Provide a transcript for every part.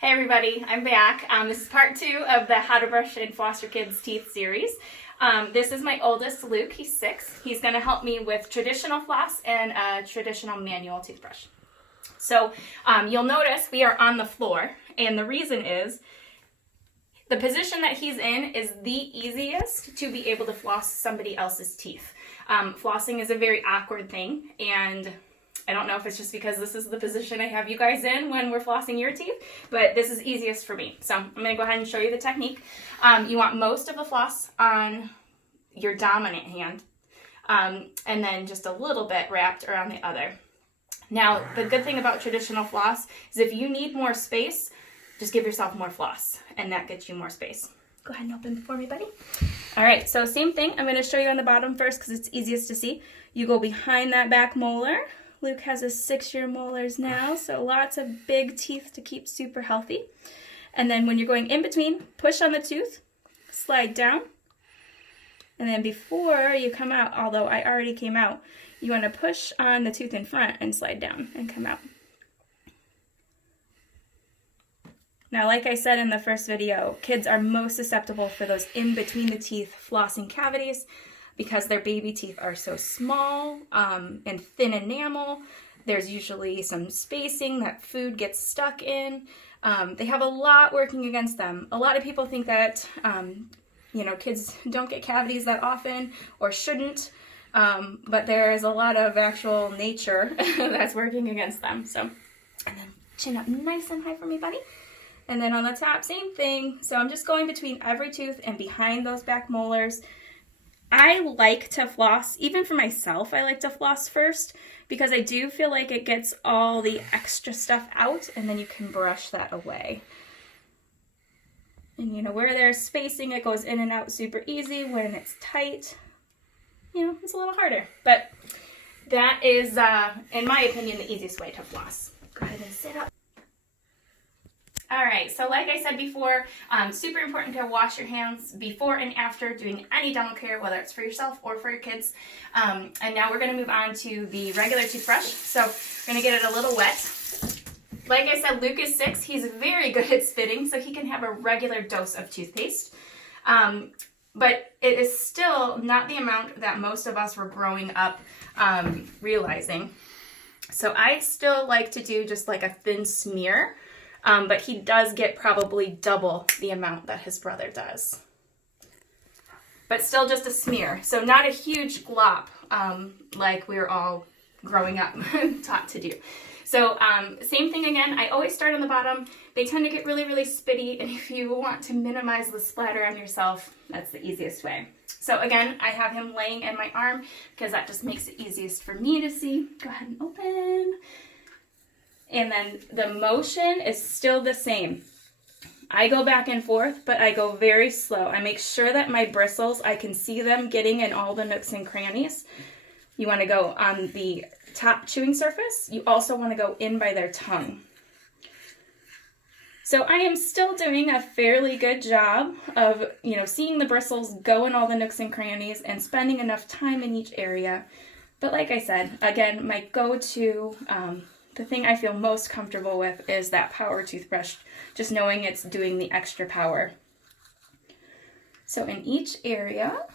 Hey everybody, I'm back. This is part 2 of the How to Brush and Floss Your Kids' Teeth series. This is my oldest, Luke. He's 6. He's going to help me with traditional floss and a traditional manual toothbrush. So you'll notice we are on the floor, and the reason is the position that he's in is the easiest to be able to floss somebody else's teeth. Flossing is a very awkward thing, and I don't know if it's just because this is the position I have you guys in when we're flossing your teeth, but this is easiest for me. So I'm going to go ahead and show you the technique. You want most of the floss on your dominant hand, and then just a little bit wrapped around the other. Now, the good thing about traditional floss is if you need more space, just give yourself more floss, and that gets you more space. Go ahead and open it for me, buddy. All right, so same thing. I'm going to show you on the bottom first because it's easiest to see. You go behind that back molar. Luke has his 6-year molars now, so lots of big teeth to keep super healthy. And then when you're going in between, push on the tooth, slide down. And then before you come out, although I already came out, you want to push on the tooth in front and slide down and come out. Now, like I said in the first video, kids are most susceptible for those in between the teeth flossing cavities, because their baby teeth are so small and thin enamel. There's usually some spacing that food gets stuck in. They have a lot working against them. A lot of people think that kids don't get cavities that often or shouldn't, but there is a lot of actual nature that's working against them. So, and then chin up nice and high for me, buddy. And then on the top, same thing. So I'm just going between every tooth and behind those back molars. I like to floss, even for myself, I like to floss first because I do feel like it gets all the extra stuff out and then you can brush that away. And where there's spacing, it goes in and out super easy. When it's tight, it's a little harder. But that is, in my opinion, the easiest way to floss. Go ahead and sit up. All right, so like I said before, super important to wash your hands before and after doing any dental care, whether it's for yourself or for your kids. And now we're going to move on to the regular toothbrush. So we're going to get it a little wet. Like I said, Luke is 6. He's very good at spitting, so he can have a regular dose of toothpaste. But it is still not the amount that most of us were growing up realizing. So I still like to do just like a thin smear. But he does get probably double the amount that his brother does. But still just a smear. So not a huge glop like we were all growing up taught to do. So same thing again. I always start on the bottom. They tend to get really, really spitty. And if you want to minimize the splatter on yourself, that's the easiest way. So again, I have him laying in my arm because that just makes it easiest for me to see. Go ahead and open. And then the motion is still the same. I go back and forth, but I go very slow. I make sure that my bristles, I can see them getting in all the nooks and crannies. You want to go on the top chewing surface. You also want to go in by their tongue. So I am still doing a fairly good job of, seeing the bristles go in all the nooks and crannies and spending enough time in each area. But like I said, again, my go-to, the thing I feel most comfortable with is that power toothbrush, just knowing it's doing the extra power. So in each area,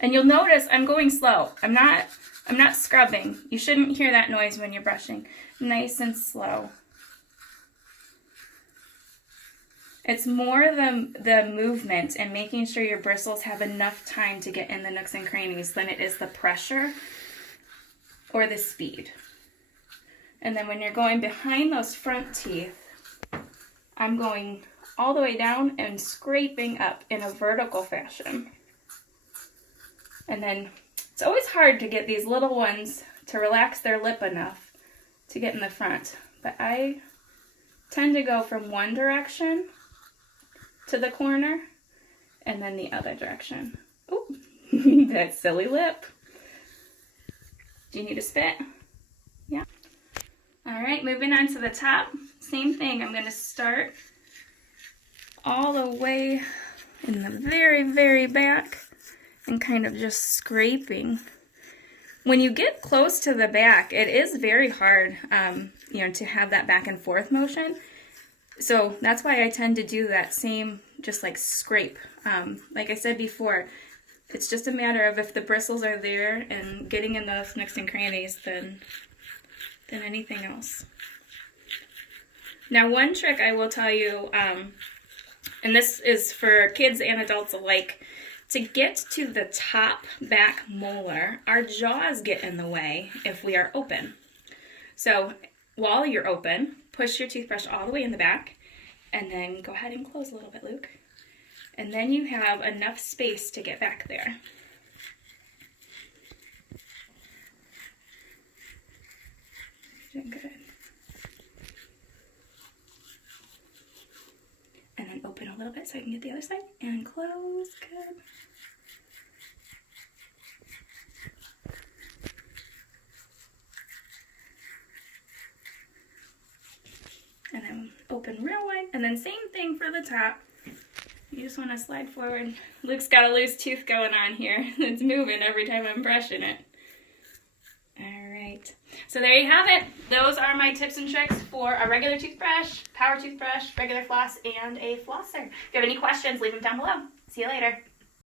and you'll notice I'm going slow. I'm not scrubbing. You shouldn't hear that noise when you're brushing. Nice and slow. It's more the movement and making sure your bristles have enough time to get in the nooks and crannies than it is the pressure or the speed. And then when you're going behind those front teeth, I'm going all the way down and scraping up in a vertical fashion. And then it's always hard to get these little ones to relax their lip enough to get in the front. But I tend to go from one direction to the corner and then the other direction. Oh, that silly lip. Do you need a spit? Yeah. All right, moving on to the top. Same thing. I'm going to start all the way in the very, very back and kind of just scraping. When you get close to the back, it is very hard. to have that back and forth motion. So that's why I tend to do that same, just like scrape. Like I said before, it's just a matter of if the bristles are there and getting in those nooks and crannies than anything else. Now, one trick I will tell you, and this is for kids and adults alike, to get to the top back molar, our jaws get in the way if we are open. So while you're open, push your toothbrush all the way in the back, and then go ahead and close a little bit, Luke. And then you have enough space to get back there. Doing good. And then open a little bit so I can get the other side, and close. Good. And then open real wide, and then same thing for the top. You just want to slide forward. Luke's got a loose tooth going on here. It's moving every time I'm brushing it. All right. So there you have it. Those are my tips and tricks for a regular toothbrush, power toothbrush, regular floss, and a flosser. If you have any questions, leave them down below. See you later.